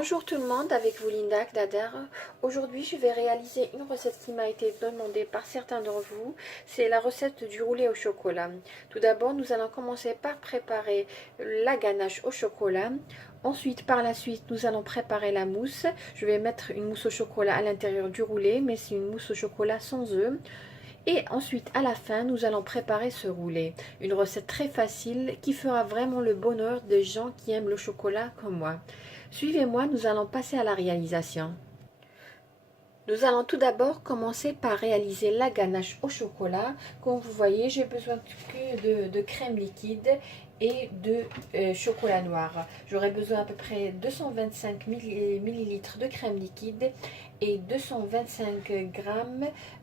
Bonjour tout le monde, avec vous Linda Kdader. Aujourd'hui je vais réaliser une recette qui m'a été demandée par certains d'entre vous. C'est la recette du roulé au chocolat. Tout d'abord nous allons commencer par préparer la ganache au chocolat. Ensuite par la suite nous allons préparer la mousse. Je vais mettre une mousse au chocolat à l'intérieur du roulé, mais c'est une mousse au chocolat sans œufs. Et ensuite à la fin nous allons préparer ce roulé. Une recette très facile qui fera vraiment le bonheur des gens qui aiment le chocolat comme moi. Suivez-moi, nous allons passer à la réalisation. Nous allons tout d'abord commencer par réaliser la ganache au chocolat. Comme vous voyez, j'ai besoin de crème liquide et de chocolat noir. J'aurai besoin à peu près 225 ml de crème liquide et 225 g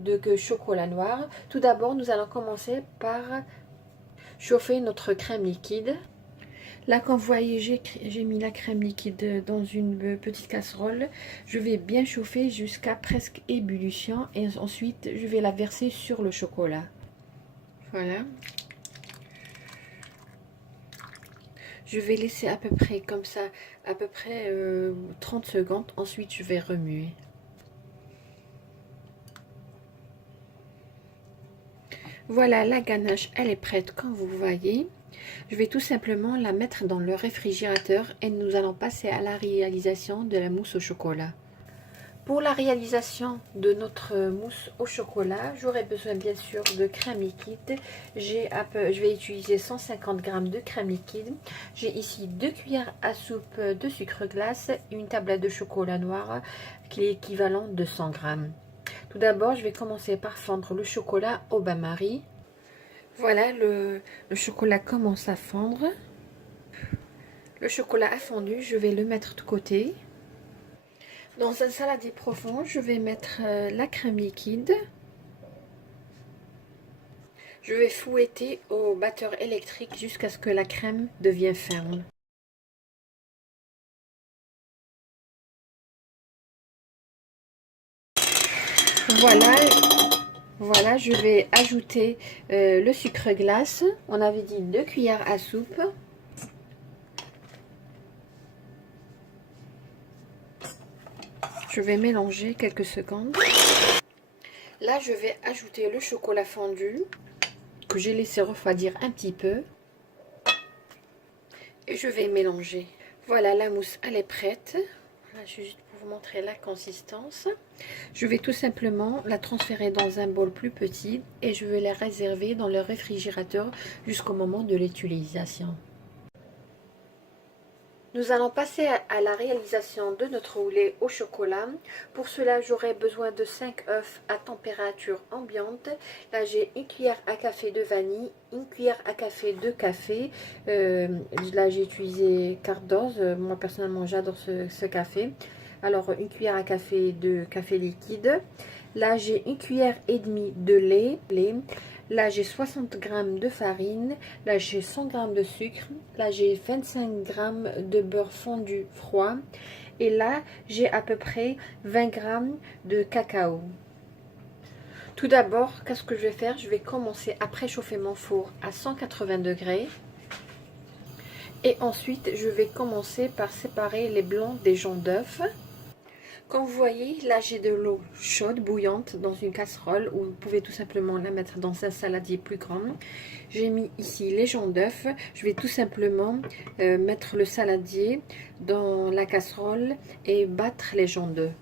de chocolat noir. Tout d'abord, nous allons commencer par chauffer notre crème liquide. Là, comme vous voyez, j'ai mis la crème liquide dans une petite casserole. Je vais bien chauffer jusqu'à presque ébullition et ensuite je vais la verser sur le chocolat. Voilà. Je vais laisser à peu près comme ça, à peu près 30 secondes. Ensuite, je vais remuer. Voilà, la ganache, elle est prête comme vous voyez. Je vais tout simplement la mettre dans le réfrigérateur et nous allons passer à la réalisation de la mousse au chocolat. Pour la réalisation de notre mousse au chocolat, j'aurai besoin bien sûr de crème liquide. Je vais utiliser 150 g de crème liquide. J'ai ici 2 cuillères à soupe de sucre glace et une tablette de chocolat noir qui est équivalent de 100 g. Tout d'abord, je vais commencer par fondre le chocolat au bain-marie. Voilà, le chocolat commence à fondre. Le chocolat a fondu, je vais le mettre de côté. Dans un saladier profond, je vais mettre la crème liquide. Je vais fouetter au batteur électrique jusqu'à ce que la crème devienne ferme. Voilà, je vais ajouter le sucre glace. On avait dit 2 cuillères à soupe. Je vais mélanger quelques secondes. Là, je vais ajouter le chocolat fondu que j'ai laissé refroidir un petit peu. Et je vais mélanger. Voilà, la mousse, elle est prête. Voilà, juste pour vous montrer la consistance. Je vais tout simplement la transférer dans un bol plus petit et je vais la réserver dans le réfrigérateur jusqu'au moment de l'utilisation. Nous allons passer à la réalisation de notre roulé au chocolat. Pour cela, j'aurai besoin de 5 œufs à température ambiante. Là, j'ai une cuillère à café de vanille, une cuillère à café de café. Là, j'ai utilisé carte dose. Moi, personnellement, j'adore ce café. Alors, une cuillère à café de café liquide. Là, j'ai une cuillère et demie de lait. Là, j'ai 60 g de farine. Là, j'ai 100 g de sucre. Là, j'ai 25 g de beurre fondu froid. Et là, j'ai à peu près 20 g de cacao. Tout d'abord, qu'est-ce que je vais faire? Je vais commencer à préchauffer mon four à 180 degrés. Et ensuite, je vais commencer par séparer les blancs des jaune d'œuf. Comme vous voyez, là j'ai de l'eau chaude, bouillante dans une casserole ou vous pouvez tout simplement la mettre dans un saladier plus grand. J'ai mis ici les jaune d'œuf. Je vais tout simplement mettre le saladier dans la casserole et battre les jaune d'œuf.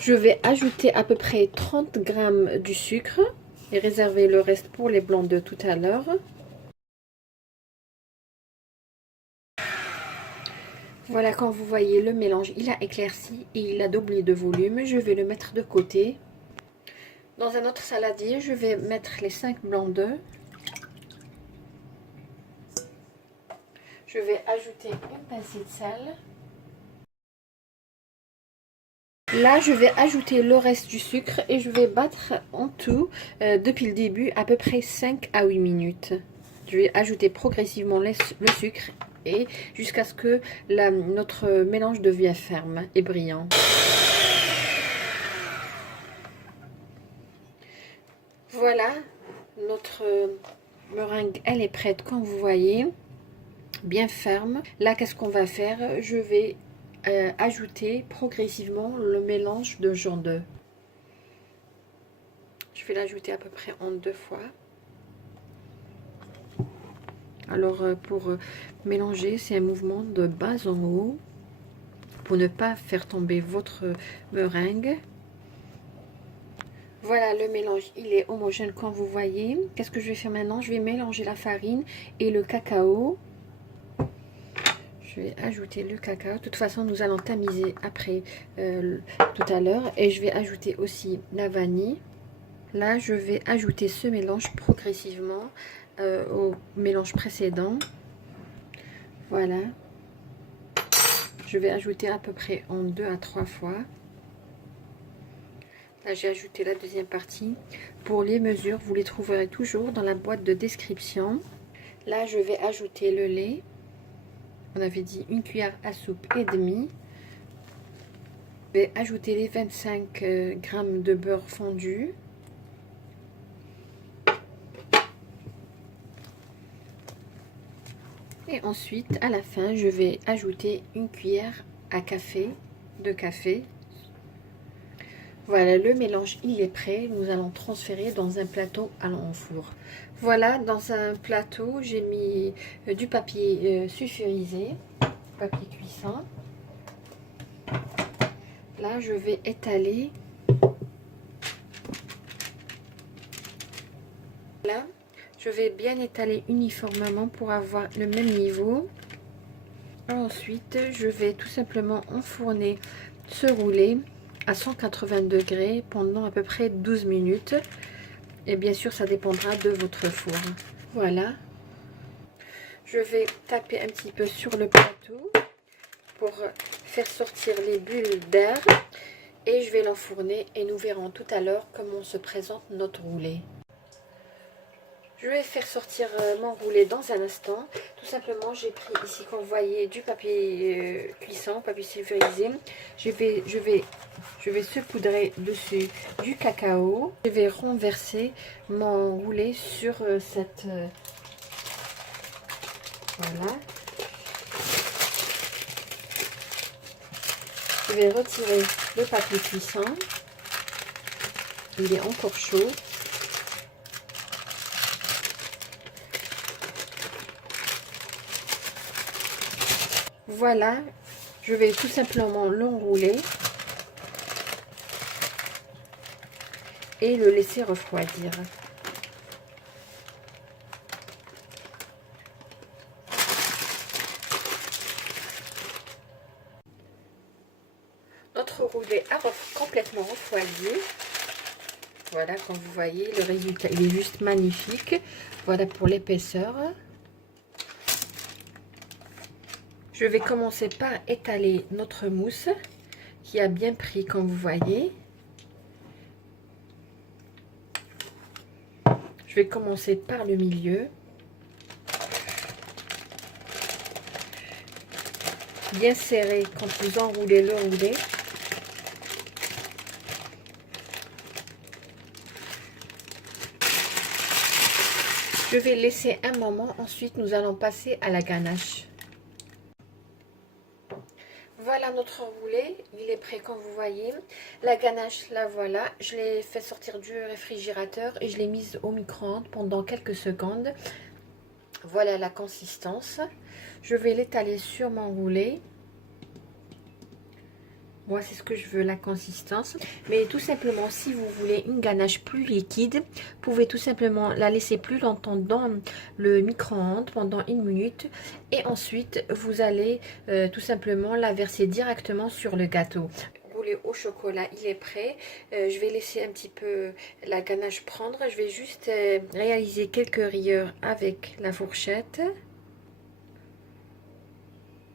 Je vais ajouter à peu près 30 g du sucre et réserver le reste pour les blancs d'œufs tout à l'heure. Voilà, quand vous voyez le mélange, il a éclairci et il a doublé de volume. Je vais le mettre de côté. Dans un autre saladier, je vais mettre les 5 blancs d'œufs. Je vais ajouter une pincée de sel. Là, je vais ajouter le reste du sucre et je vais battre en tout, depuis le début, à peu près 5 à 8 minutes. Je vais ajouter progressivement le sucre et jusqu'à ce que notre mélange devienne ferme et brillant. Voilà, notre meringue, elle est prête, comme vous voyez, bien ferme. Là, qu'est-ce qu'on va faire? Je vais ajouter progressivement le mélange de jaune d'œuf. Je vais l'ajouter à peu près en 2 fois. Alors, pour mélanger, c'est un mouvement de bas en haut pour ne pas faire tomber votre meringue. Voilà, le mélange, il est homogène comme vous voyez. Qu'est-ce que je vais faire maintenant? Je vais mélanger la farine et le cacao. Je vais ajouter le cacao. De toute façon, nous allons tamiser après tout à l'heure. Et je vais ajouter aussi la vanille. Là, je vais ajouter ce mélange progressivement au mélange précédent. Voilà. Je vais ajouter à peu près en 2 à 3 fois. Là, j'ai ajouté la deuxième partie. Pour les mesures, vous les trouverez toujours dans la boîte de description. Là, je vais ajouter le lait. On avait dit 1 cuillère à soupe et demie. Je vais ajouter les 25 g de beurre fondu. Et ensuite, à la fin, je vais ajouter 1 cuillère à café de café. Voilà, le mélange, il est prêt. Nous allons transférer dans un plateau allant au four. Voilà, dans un plateau, j'ai mis du papier sulfurisé, papier cuisson. Là, je vais étaler. Là, je vais bien étaler uniformément pour avoir le même niveau. Ensuite, je vais tout simplement enfourner ce roulé à 180 degrés pendant à peu près 12 minutes. Et bien sûr, ça dépendra de votre four. Voilà. Je vais taper un petit peu sur le plateau pour faire sortir les bulles d'air. Et je vais l'enfourner et nous verrons tout à l'heure comment se présente notre roulé. Je vais faire sortir mon roulé dans un instant. Tout simplement, j'ai pris ici, comme vous voyez, du papier cuisson, papier sulfurisé. Je vais saupoudrer dessus du cacao. Je vais renverser mon roulé sur cette... voilà. Je vais retirer le papier cuisson. Il est encore chaud. Voilà, je vais tout simplement l'enrouler et le laisser refroidir. Notre roulé a complètement refroidi. Voilà, comme vous voyez, le résultat, il est juste magnifique. Voilà pour l'épaisseur. Je vais commencer par étaler notre mousse qui a bien pris, comme vous voyez. Je vais commencer par le milieu. Bien serré quand vous enroulez le roulé. Je vais laisser un moment, ensuite nous allons passer à la ganache. Voilà notre roulé, il est prêt comme vous voyez. La ganache, la voilà. Je l'ai fait sortir du réfrigérateur et je l'ai mise au micro-ondes pendant quelques secondes. Voilà la consistance. Je vais l'étaler sur mon roulé. Moi, c'est ce que je veux, la consistance. Mais tout simplement, si vous voulez une ganache plus liquide, vous pouvez tout simplement la laisser plus longtemps dans le micro-ondes pendant 1 minute. Et ensuite, vous allez tout simplement la verser directement sur le gâteau. Roulé au chocolat, il est prêt. Je vais laisser un petit peu la ganache prendre. Je vais juste réaliser quelques rayures avec la fourchette.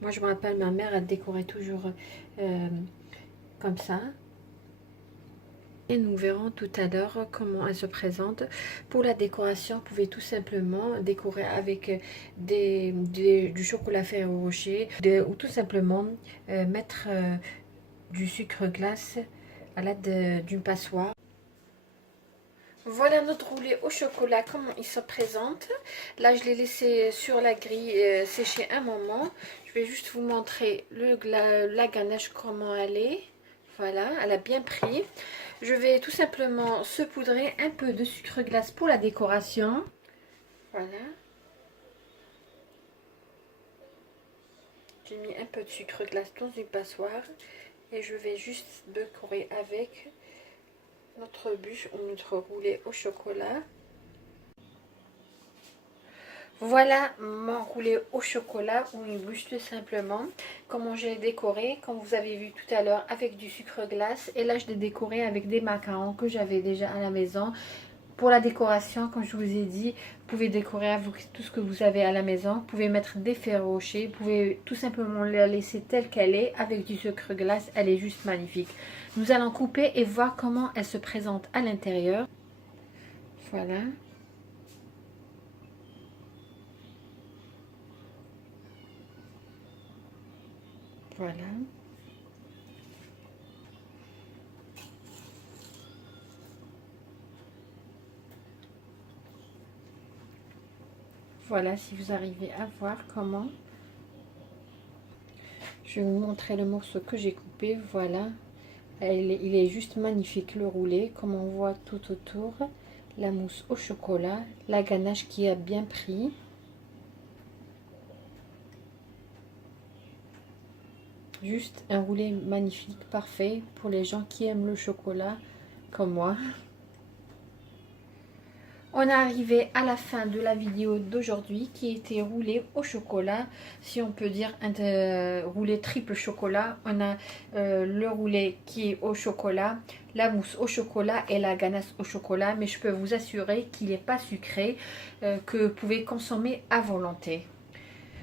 Moi, je me rappelle, ma mère, elle décorait toujours comme ça. Et nous verrons tout à l'heure comment elle se présente. Pour la décoration, vous pouvez tout simplement décorer avec du chocolat Ferrero Rocher ou tout simplement mettre du sucre glace à l'aide d'une passoire. Voilà notre roulé au chocolat, comment il se présente. Là, je l'ai laissé sur la grille sécher un moment. Je vais juste vous montrer la ganache, comment elle est. Voilà, elle a bien pris. Je vais tout simplement saupoudrer un peu de sucre glace pour la décoration. Voilà. J'ai mis un peu de sucre glace dans une passoire. Et je vais juste décorer avec notre bûche ou notre roulé au chocolat. Voilà mon roulé au chocolat ou une bûche tout simplement. Comment j'ai décoré, comme vous avez vu tout à l'heure, avec du sucre glace. Et là, je l'ai décoré avec des macarons que j'avais déjà à la maison. Pour la décoration, comme je vous ai dit, vous pouvez décorer avec tout ce que vous avez à la maison. Vous pouvez mettre des ferros rochers. Vous pouvez tout simplement la laisser telle qu'elle est avec du sucre glace. Elle est juste magnifique. Nous allons couper et voir comment elle se présente à l'intérieur. Voilà. Voilà. Voilà, si vous arrivez à voir comment. Je vais vous montrer le morceau que j'ai coupé. Voilà. Il est juste magnifique le roulé. Comme on voit tout autour. La mousse au chocolat. La ganache qui a bien pris. Juste un roulé magnifique, parfait pour les gens qui aiment le chocolat comme moi. On est arrivé à la fin de la vidéo d'aujourd'hui qui était roulé au chocolat, si on peut dire un roulé triple chocolat. On a le roulé qui est au chocolat, la mousse au chocolat et la ganache au chocolat, mais je peux vous assurer qu'il n'est pas sucré, que vous pouvez consommer à volonté.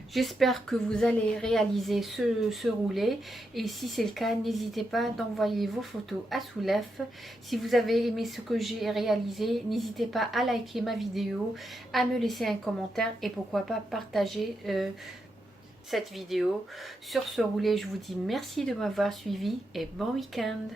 J'espère que vous allez réaliser ce roulé et si c'est le cas, n'hésitez pas d'envoyer vos photos à Soulef. Si vous avez aimé ce que j'ai réalisé, n'hésitez pas à liker ma vidéo, à me laisser un commentaire et pourquoi pas partager cette vidéo. Sur ce roulé, je vous dis merci de m'avoir suivi et bon week-end.